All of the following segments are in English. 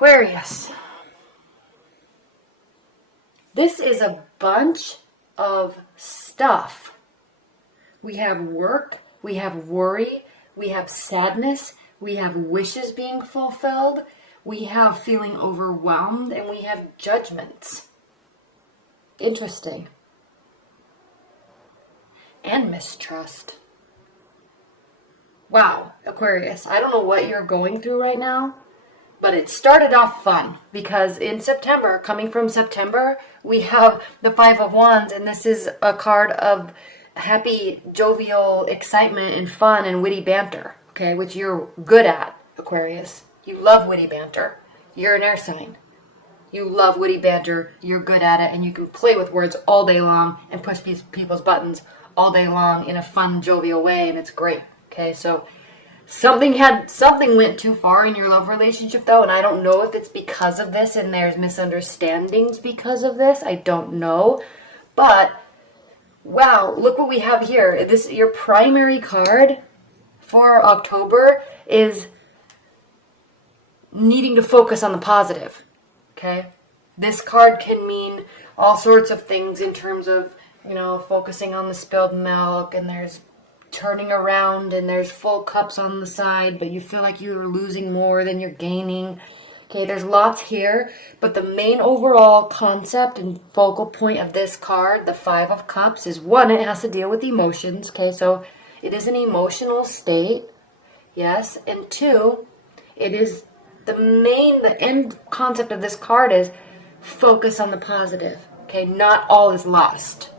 Aquarius. This is a bunch of stuff. We have work, we have worry, we have sadness, we have wishes being fulfilled, we have feeling overwhelmed, and we have judgments. Interesting. And mistrust. Wow, Aquarius, I don't know what you're going through right now, but it started off fun because in September, coming from September, we have the Five of Wands, and this is a card of happy, jovial excitement and fun and witty banter, okay, which you're good at, Aquarius. You love witty banter. You're an air sign. You love witty banter, you're good at it, and you can play with words all day long and push people's buttons all day long in a fun, jovial way, and it's great. Okay, so something went too far in your love relationship, though, and I don't know if it's because of this and there's misunderstandings because of this. I don't know. But, wow, look what we have here. Your primary card for October is needing to focus on the positive. Okay? This card can mean all sorts of things in terms of, focusing on the spilled milk, and there's turning around and there's full cups on the side, but you feel like you're losing more than you're gaining. Okay, there's lots here, but the main overall concept and focal point of this card, the Five of Cups, is one, it has to deal with emotions. Okay, so it is an emotional state, yes, and two, it is the end concept of this card is focus on the positive. Okay, not all is lost.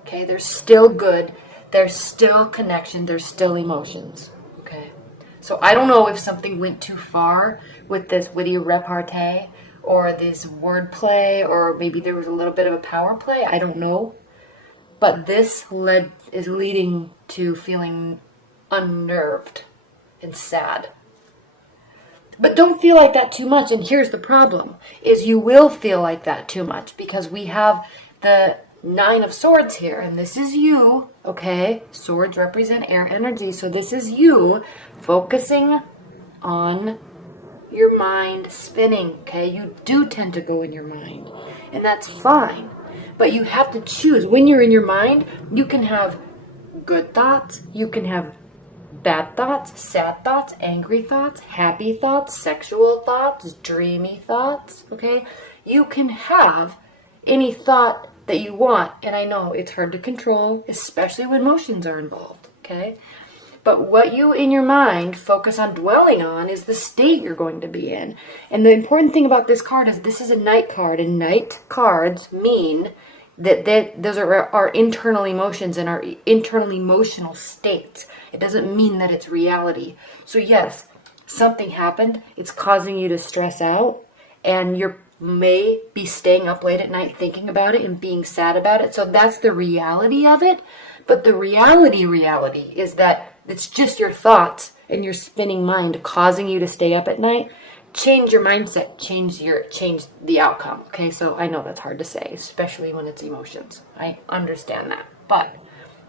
Okay, there's still good. There's still connection. There's still emotions. Okay. So I don't know if something went too far with this witty repartee or this wordplay, or maybe there was a little bit of a power play. I don't know. But this is leading to feeling unnerved and sad. But don't feel like that too much. And here's the problem, is you will feel like that too much because we have the Nine of Swords here, and this is you, okay? Swords represent air energy, so this is you focusing on your mind spinning, okay? You do tend to go in your mind, and that's fine. But you have to choose. When you're in your mind, you can have good thoughts, you can have bad thoughts, sad thoughts, angry thoughts, happy thoughts, sexual thoughts, dreamy thoughts, okay? You can have any thought that you want, and I know it's hard to control, especially when emotions are involved, okay? But what you in your mind focus on dwelling on is the state you're going to be in. And the important thing about this card is this is a night card, and night cards mean that those are our internal emotions and our internal emotional states. It doesn't mean that it's reality. So yes, something happened, it's causing you to stress out, and you're may be staying up late at night thinking about it and being sad about it. So that's the reality of it. But the reality is that it's just your thoughts and your spinning mind causing you to stay up at night. Change your mindset, change the outcome. Okay, so I know that's hard to say, especially when it's emotions. I understand that. But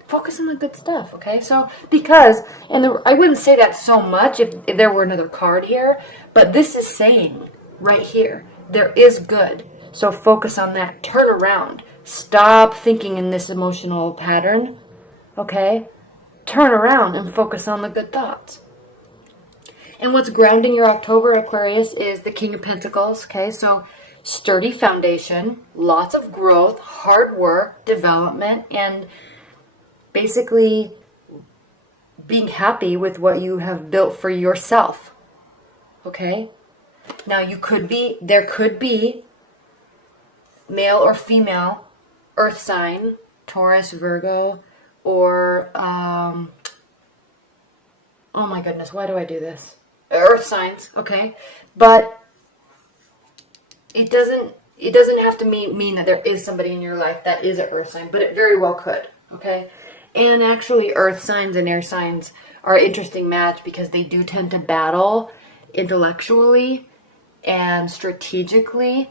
focus on the good stuff, okay? So I wouldn't say that so much if there were another card here, but this is saying right here, there is good. So focus on that. Turn around. Stop thinking in this emotional pattern. Okay? Turn around and focus on the good thoughts. And what's grounding your October, Aquarius, is the King of Pentacles. Okay? So sturdy foundation, lots of growth, hard work, development, and basically being happy with what you have built for yourself. Okay? Now there could be male or female earth sign, Taurus, Virgo, or, oh my goodness, why do I do this? Earth signs, okay? But it doesn't have to mean that there is somebody in your life that is an earth sign, but it very well could, okay? And actually earth signs and air signs are an interesting match because they do tend to battle intellectually and strategically,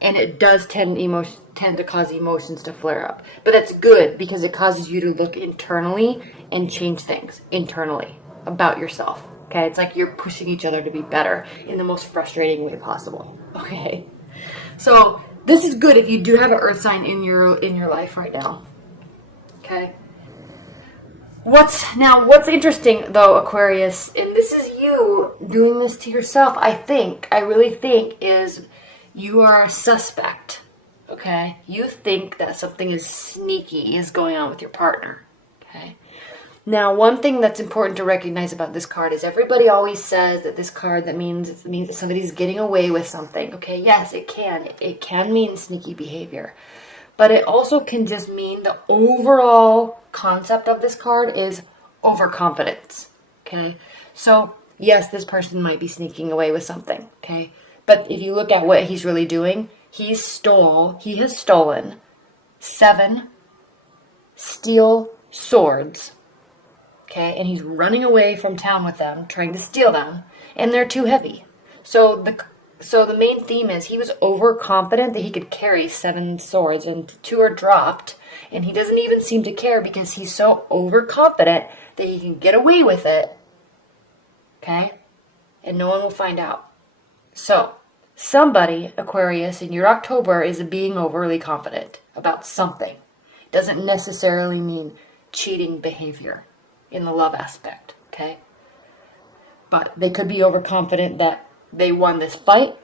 and it does tend to cause emotions to flare up. But that's good because it causes you to look internally and change things internally about yourself. Okay, it's like you're pushing each other to be better in the most frustrating way possible. Okay, so this is good if you do have an earth sign in your life right now. Okay. What's interesting though, Aquarius, and this is you doing this to yourself, I really think, is you are a suspect. Okay? You think that something is sneaky is going on with your partner. Okay? Now, one thing that's important to recognize about this card is everybody always says that this card that means that somebody's getting away with something. Okay? Yes, it can. It can mean sneaky behavior. But it also can just mean the overall concept of this card is overconfidence. Okay? So, yes, this person might be sneaking away with something. Okay? But if you look at what he's really doing, he has stolen 7 steel swords. Okay? And he's running away from town with them, trying to steal them, and they're too heavy. So the main theme is he was overconfident that he could carry 7 swords, and 2 are dropped, and he doesn't even seem to care because he's so overconfident that he can get away with it, okay? And no one will find out. So, somebody, Aquarius, in your October is being overly confident about something. It doesn't necessarily mean cheating behavior in the love aspect, okay? But they could be overconfident that they won this fight.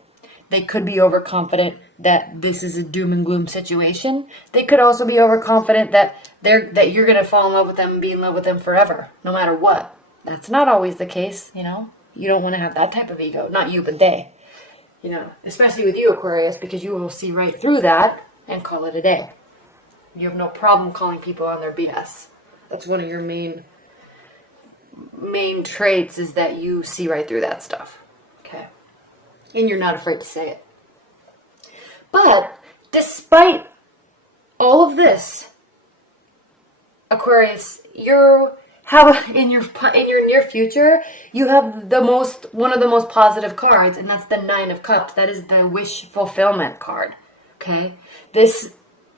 They could be overconfident that this is a doom and gloom situation. They could also be overconfident that you're going to fall in love with them and be in love with them forever, no matter what. That's not always the case, you know. You don't want to have that type of ego. Not you, but they. You know, especially with you, Aquarius, because you will see right through that and call it a day. You have no problem calling people on their BS. That's one of your main traits, is that you see right through that stuff. Okay. And you're not afraid to say it. But despite all of this, Aquarius, you have in your near future, you have one of the most positive cards, and that's the 9 of Cups. That is the wish fulfillment card. Okay? This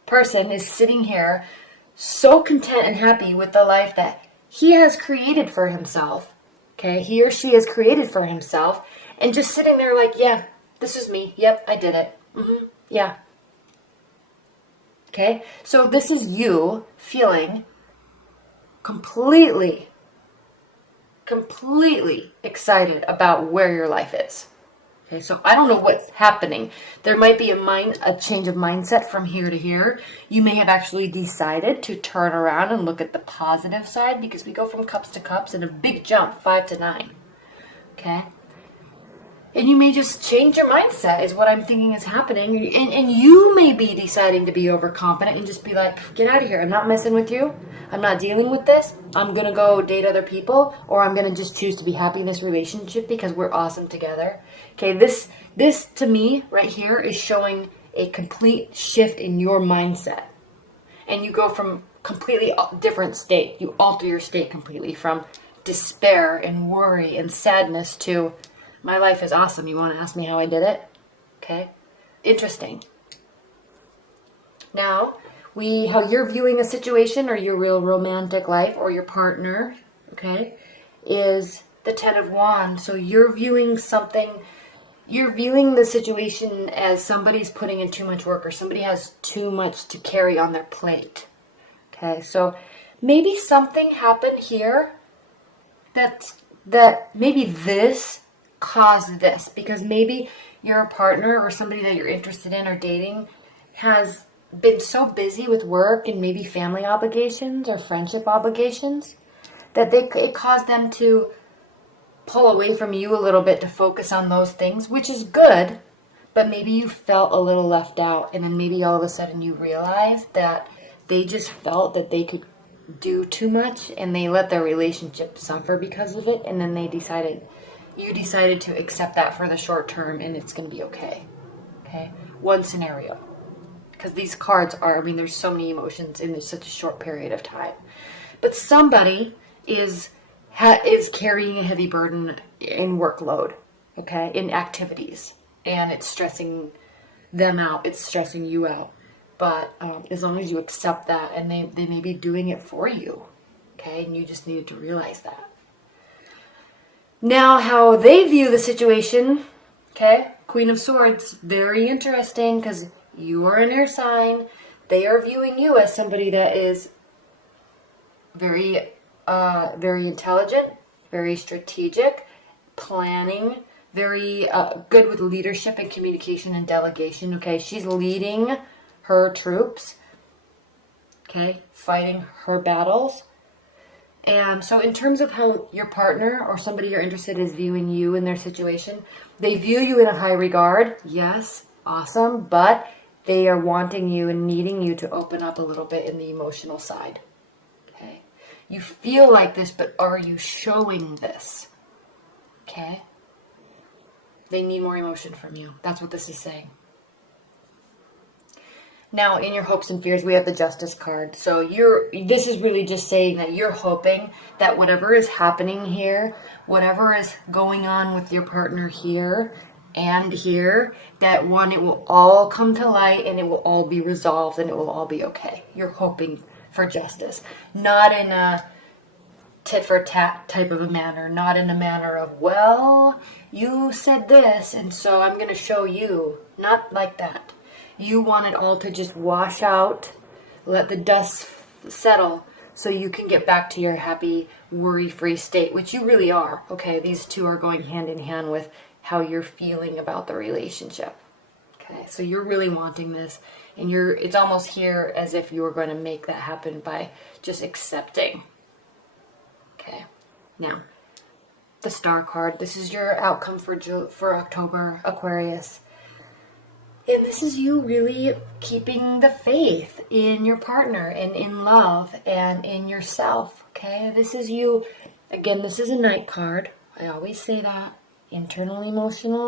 person is sitting here so content and happy with the life that he has created for himself. Okay? He or she has created for himself. And just sitting there like, yeah, this is me. Yep, I did it. Yeah. Okay? So this is you feeling completely excited about where your life is. Okay, so I don't know what's happening. There might be a change of mindset from here to here. You may have actually decided to turn around and look at the positive side, because we go from cups to cups in a big jump, 5 to 9. Okay? And you may just change your mindset, is what I'm thinking is happening. And you may be deciding to be overconfident and just be like, get out of here. I'm not messing with you. I'm not dealing with this. I'm going to go date other people, or I'm going to just choose to be happy in this relationship because we're awesome together. Okay, this to me right here is showing a complete shift in your mindset. And you go from completely different state. You alter your state completely from despair and worry and sadness to, my life is awesome. You want to ask me how I did it? Okay. Interesting. Now, how you're viewing a situation, or your real romantic life, or your partner, okay, is the 10 of Wands. So you're viewing the situation as somebody's putting in too much work, or somebody has too much to carry on their plate. Okay, so maybe something happened here that maybe this caused this, because maybe your partner or somebody that you're interested in or dating has been so busy with work and maybe family obligations or friendship obligations that it caused them to pull away from you a little bit to focus on those things, which is good, but maybe you felt a little left out, and then maybe all of a sudden you realized that they just felt that they could do too much, and they let their relationship suffer because of it, and then you decided to accept that for the short term, and it's going to be okay. Okay? One scenario. Because these cards there's so many emotions in such a short period of time. But somebody is carrying a heavy burden in workload, okay, in activities, and it's stressing them out, it's stressing you out. But as long as you accept that, and they may be doing it for you, okay, and you just needed to realize that. Now, how they view the situation, okay? Queen of Swords, very interesting because you are an air sign. They are viewing you as somebody that is very intelligent, very strategic, planning, very good with leadership and communication and delegation, okay? She's leading her troops, okay? Fighting her battles. And so in terms of how your partner or somebody you're interested in is viewing you in their situation, they view you in a high regard. Yes, awesome. But they are wanting you and needing you to open up a little bit in the emotional side. Okay? You feel like this, but are you showing this? Okay? They need more emotion from you. That's what this is saying. Now, in your hopes and fears, we have the Justice card. So this is really just saying that you're hoping that whatever is happening here, whatever is going on with your partner here and here, that one, it will all come to light and it will all be resolved and it will all be okay. You're hoping for justice. Not in a tit for tat type of a manner. Not in a manner of, well, you said this and so I'm going to show you. Not like that. You want it all to just wash out, let the dust settle, so you can get back to your happy, worry-free state, which you really are. Okay, these two are going hand in hand with how you're feeling about the relationship. Okay, so you're really wanting this, and it's almost here as if you were going to make that happen by just accepting. Okay, now, the Star card. This is your outcome for October, Aquarius. And this is you really keeping the faith in your partner and in love and in yourself, okay? This is you, again, this is a Knight card. I always say that. Internal emotions,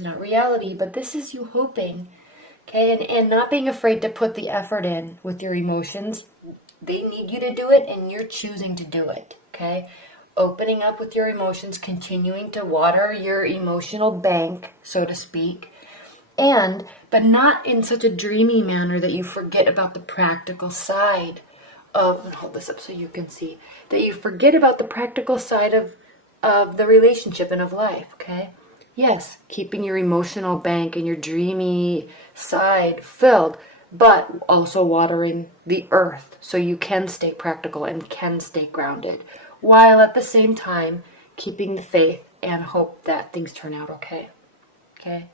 not reality, but this is you hoping, okay? And not being afraid to put the effort in with your emotions. They need you to do it and you're choosing to do it, okay? Opening up with your emotions, continuing to water your emotional bank, so to speak, but not in such a dreamy manner that you forget about the practical side of, and hold this up so you can see, that you forget about the practical side of the relationship and of life, okay? Yes, keeping your emotional bank and your dreamy side filled, but also watering the earth so you can stay practical and can stay grounded, while at the same time keeping the faith and hope that things turn out okay. Okay?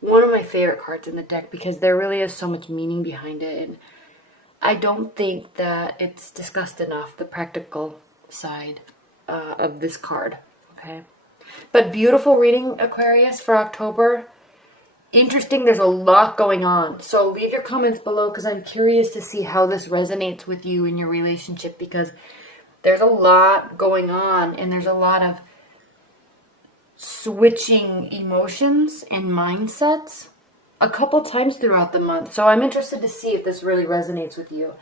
One of my favorite cards in the deck because there really is so much meaning behind it. And I don't think that it's discussed enough, the practical side of this card. Okay? But beautiful reading, Aquarius, for October. Interesting, there's a lot going on. So leave your comments below because I'm curious to see how this resonates with you in your relationship because there's a lot going on and there's a lot of switching emotions and mindsets a couple times throughout the month. So I'm interested to see if this really resonates with you.